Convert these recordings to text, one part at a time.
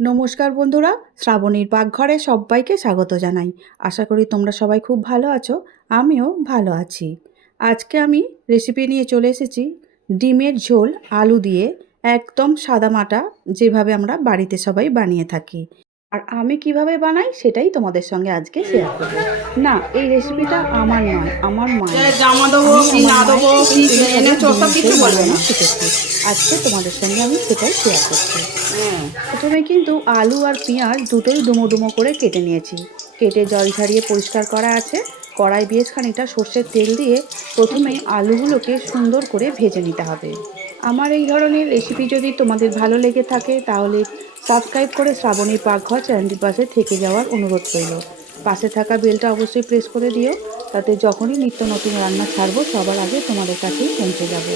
নমস্কার বন্ধুরা, শ্রাবণীর পাকঘরে সবাইকে স্বাগত জানাই। আশা করি তোমরা সবাই খুব ভালো আছো। আমিও ভালো আছি। আজকে আমি রেসিপি নিয়ে চলে এসেছি ডিমের ঝোল আলু দিয়ে, একদম সাদামাটা, যেভাবে আমরা বাড়িতে সবাই বানিয়ে থাকি। আর আমি কিভাবে বানাই সেটাই তোমাদের সঙ্গে আজকে শেয়ার করব। না, এই রেসিপিটা আমার নয়, আমার মায়ের। জামা দেবো আমি কি আমার না দেবো মায়ের কি থেকে এইভাবে এনেছো সব ডিমের কিছু ঝোল বলবে বানানো না। শিখেছি। আজকে তোমাদের সঙ্গে আমি সেটাই শেয়ার করছি। হ্যাঁ। প্রথমে কিন্তু আলু আর পেঁয়াজ দুটোই ডুমো ডুমো করে কেটে নিয়েছি। কেটে জল ঝরিয়ে পরিষ্কার করা আছে। কড়াই বেশ খানিকটা সর্ষের তেল দিয়ে প্রথমে আলুগুলোকে সুন্দর করে ভেজে নিতে হবে। আমার এই ধরনের রেসিপি যদি তোমাদের ভালো লেগে থাকে তাহলে সাবস্ক্রাইব করে শ্রাবণীর পাকঘর চ্যানেলটির পাশে থেকে যাওয়ার অনুরোধ রইল। পাশে থাকা বেলটা অবশ্যই প্রেস করে দিও, তাতে যখনই নিত্য নতুন রান্না ছাড়বো সবার আগে তোমাদের কাছেই পৌঁছে যাব।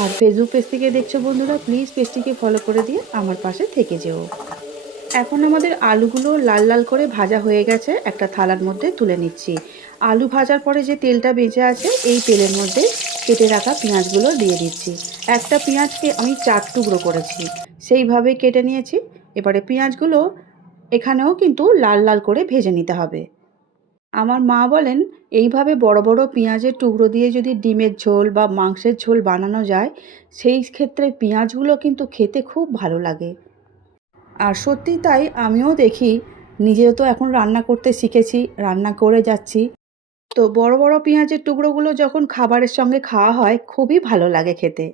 আর ফেসবুক পেজ থেকে দেখছো বন্ধুরা, প্লিজ পেজটিকে ফলো করে দিয়ে আমার পাশে থেকে যেও। এখন আমাদের আলুগুলো লাল লাল করে ভাজা হয়ে গেছে, একটা থালার মধ্যে তুলে নিচ্ছি। আলু ভাজার পরে যে তেলটা বেঁচে আছে এই তেলের মধ্যে কেটে রাখা পেঁয়াজগুলো দিয়ে দিচ্ছি। একটা পেঁয়াজকে আমি 4 টুকরো করেছি, সেইভাবে কেটে নিয়েছি। এবারে পেঁয়াজগুলো এখানেও কিন্তু লাল লাল করে ভেজে নিতে হবে। আমার মা বলেন, এইভাবে বড় বড় পেঁয়াজের টুকরো দিয়ে যদি ডিমের ঝোল বা মাংসের ঝোল বানানো যায়, সেই ক্ষেত্রে পেঁয়াজগুলো কিন্তু খেতে খুব ভালো লাগে। আর সত্যি তাই, আমিও দেখি, নিজেও তো এখন রান্না করতে শিখেছি, রান্না করে যাচ্ছি। তো বড় বড় পেঁয়াজের টুকরোগুলো যখন খাবারের সঙ্গে খাওয়া হয় খুবই ভালো লাগে খেতে।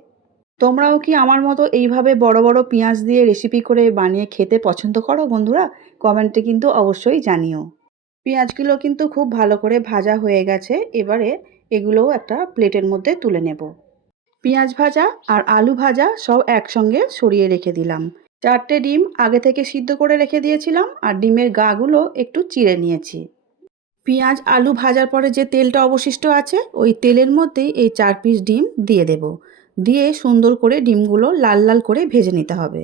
তোমরাও কি আমার মতো এইভাবে বড় বড় পেঁয়াজ দিয়ে রেসিপি করে বানিয়ে খেতে পছন্দ করো বন্ধুরা? কমেন্টে কিন্তু অবশ্যই জানিও। পেঁয়াজগুলো কিন্তু খুব ভালো করে ভাজা হয়ে গেছে। এবারে এগুলোও একটা প্লেটের মধ্যে তুলে নেব। পেঁয়াজ ভাজা আর আলু ভাজা সব একসঙ্গে সরিয়ে রেখে দিলাম। 4টে ডিম আগে থেকে সিদ্ধ করে রেখে দিয়েছিলাম, আর ডিমের গাগুলো একটু চিড়ে নিয়েছি। পেঁয়াজ আলু ভাজার পরে যে তেলটা অবশিষ্ট আছে ওই তেলের মধ্যেই এই 4 পিস ডিম দিয়ে দেব। দিয়ে সুন্দর করে ডিমগুলো লাল লাল করে ভেজে নিতে হবে।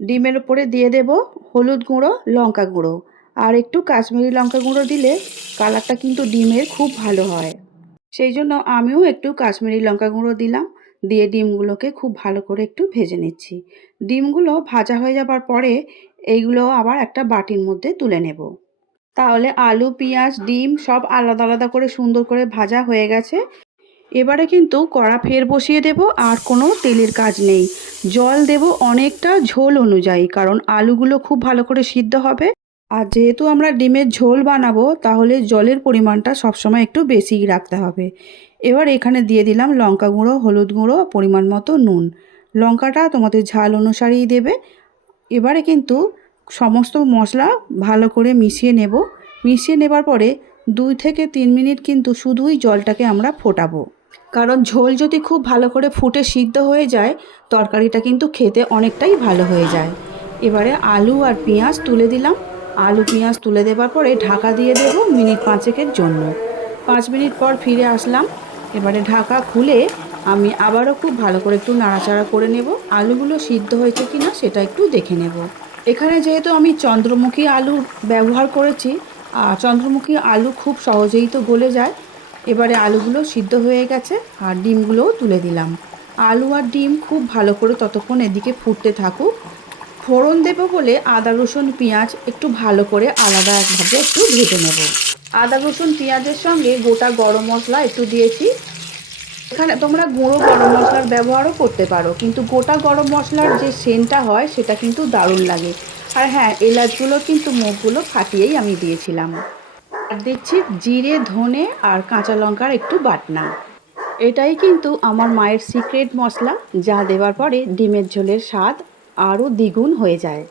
ডিমের উপরে দিয়ে দেব হলুদ গুঁড়ো, লঙ্কা গুঁড়ো, আর একটু কাশ্মীরি লঙ্কা গুঁড়ো দিলে কালারটা কিন্তু ডিমের খুব ভালো হয়। সেই জন্য আমিও একটু কাশ্মীরি লঙ্কা গুঁড়ো দিলাম। দিয়ে ডিমগুলোকে খুব ভালো করে একটু ভেজে নিচ্ছি। ডিমগুলো ভাজা হয়ে যাবার পরে এইগুলো আবার একটা বাটির মধ্যে তুলে নেব। তাহলে আলু, পেঁয়াজ, ডিম সব আলাদা আলাদা করে সুন্দর করে ভাজা হয়ে গেছে। এবারে কিন্তু কড়া ফের বসিয়ে দেব, আর কোনো তেলের কাজ নেই। জল দেব অনেকটা ঝোল অনুযায়ী, কারণ আলুগুলো খুব ভালো করে সিদ্ধ হবে। আর যেহেতু আমরা ডিমের ঝোল বানাবো তাহলে জলের পরিমাণটা সবসময় একটু বেশিই রাখতে হবে। এবার এখানে দিয়ে দিলাম লঙ্কা গুঁড়ো, হলুদ গুঁড়ো, পরিমাণ মতো নুন। লঙ্কাটা তোমাদের ঝাল অনুসারেই দেবে। এবারে কিন্তু সমস্ত মশলা ভালো করে মিশিয়ে নেব। মিশিয়ে নেবার পরে 2 থেকে 3 মিনিট কিন্তু শুধুই জলটাকে আমরা ফোটাবো। কারণ ঝোল যদি খুব ভালো করে ফুটে সিদ্ধ হয়ে যায় তরকারিটা কিন্তু খেতে অনেকটাই ভালো হয়ে যায়। এবারে আলু আর পেঁয়াজ তুলে দিলাম। আলু পেঁয়াজ তুলে দেবার পরে ঢাকা দিয়ে দেব মিনিট 5 জন্য। 5 মিনিট পর ফিরে আসলাম। এবারে ঢাকা খুলে আমি আবারও খুব ভালো করে একটু নাড়াচাড়া করে নেব। আলুগুলো সিদ্ধ হয়েছে কিনা সেটা একটু দেখে নেব। এখানে যেহেতু আমি চন্দ্রমুখী আলু ব্যবহার করেছি, আর চন্দ্রমুখী আলু খুব সহজেই তো গলে যায়। এবারে আলুগুলো সিদ্ধ হয়ে গেছে আর ডিমগুলোও তুলে দিলাম। আলু আর ডিম খুব ভালো করে ততক্ষণ এদিকে ফুটতে থাকুক। ফোড়ন দেবো বলে আদা রসুন পেঁয়াজ একটু ভালো করে আলাদাভাবে একটু ভেজে নেব। আদা রসুন পেঁয়াজের সঙ্গে গোটা গরম মশলা একটু দিয়েছি। এখানে তোমরা গুঁড়ো গরম মশলার ব্যবহারও করতে পারো, কিন্তু গোটা গরম মশলার যে সেন্টটা হয় সেটা কিন্তু দারুণ লাগে। আর হ্যাঁ, এলাচগুলো কিন্তু মুখগুলো ফাটিয়েই আমি দিয়েছিলাম। আর দিচ্ছি জিরে, ধনে আর কাঁচা লঙ্কার একটু বাটনা। এটাই কিন্তু আমার মায়ের সিক্রেট মশলা, যা দেওয়ার পরে ডিমের ঝোলের স্বাদ আরও দ্বিগুণ হয়ে যায়।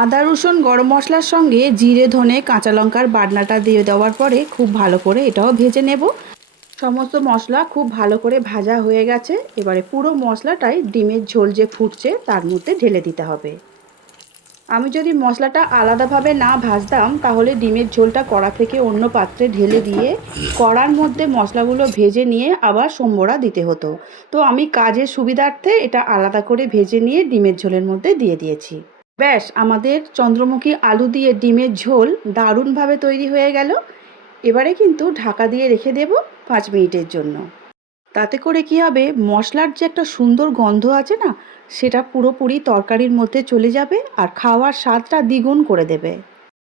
আদা রসুন গরম মশলার সঙ্গে জিরে, ধনে, কাঁচা লঙ্কার বাটনাটা দিয়ে দেওয়ার পরে খুব ভালো করে এটাও ভেজে নেব। সমস্ত মশলা খুব ভালো করে ভাজা হয়ে গেছে। এবারে পুরো মশলাটাই ডিমের ঝোল যে ফুটছে তার মধ্যে ঢেলে দিতে হবে। আমি যদি মশলাটা আলাদাভাবে না ভাজতাম তাহলে ডিমের ঝোলটা কড়া থেকে অন্য পাত্রে ঢেলে দিয়ে কড়ার মধ্যে মশলাগুলো ভেজে নিয়ে আবার সম্বরা দিতে হতো। তো আমি কাজের সুবিধার্থে এটা আলাদা করে ভেজে নিয়ে ডিমের ঝোলের মধ্যে দিয়ে দিয়েছি। ব্যাস, আমাদের চন্দ্রমুখী আলু দিয়ে ডিমের ঝোল দারুণভাবে তৈরি হয়ে গেল। এবারে কিন্তু ঢাকা দিয়ে রেখে দেব 5 মিনিটের জন্য। তাতে করে কি হবে, মশলার যে একটা সুন্দর গন্ধ আছে না, সেটা পুরোপুরি তরকারির মধ্যে চলে যাবে আর খাওয়ার স্বাদটা দ্বিগুণ করে দেবে।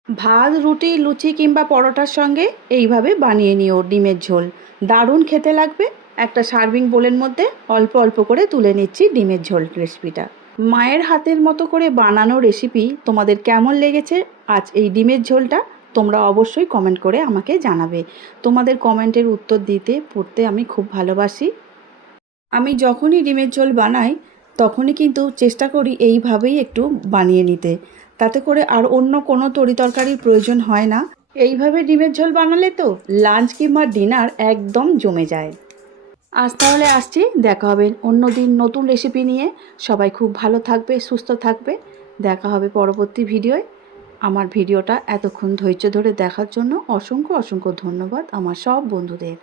ভাত, রুটি, লুচি কিংবা পরোটার সঙ্গে এইভাবে বানিয়ে নিও ডিমের ঝোল। দারুণ খেতে লাগবে। একটা সার্ভিং বোলের মধ্যে অল্প অল্প করে তুলে নিচ্ছি ডিমের ঝোল রেসিপিটা। মায়ের হাতের মতো করে বানানো রেসিপি তোমাদের কেমন লেগেছে আজ এই ডিমের ঝোলটা, তোমরা অবশ্যই কমেন্ট করে আমাকে জানাবে। তোমাদের কমেন্টের উত্তর দিতে পড়তে আমি খুব ভালোবাসি। আমি যখনই ডিমের ঝোল বানাই তখনই কিন্তু চেষ্টা করি এইভাবেই একটু বানিয়ে নিতে, তাতে করে আর অন্য কোনো তরিতরকারির প্রয়োজন হয় না। এইভাবে ডিমের ঝোল বানালে তো লাঞ্চ কিংবা ডিনার একদম জমে যায়। আজ তাহলে আসছি, দেখা হবে অন্য দিন নতুন রেসিপি নিয়ে। সবাই খুব ভালো থাকবে, সুস্থ থাকবে। দেখা হবে পরবর্তী ভিডিওয়। আমার ভিডিওটা এতক্ষণ ধৈর্য ধরে দেখার জন্য অসংখ্য অসংখ্য ধন্যবাদ আমার সব বন্ধুদের।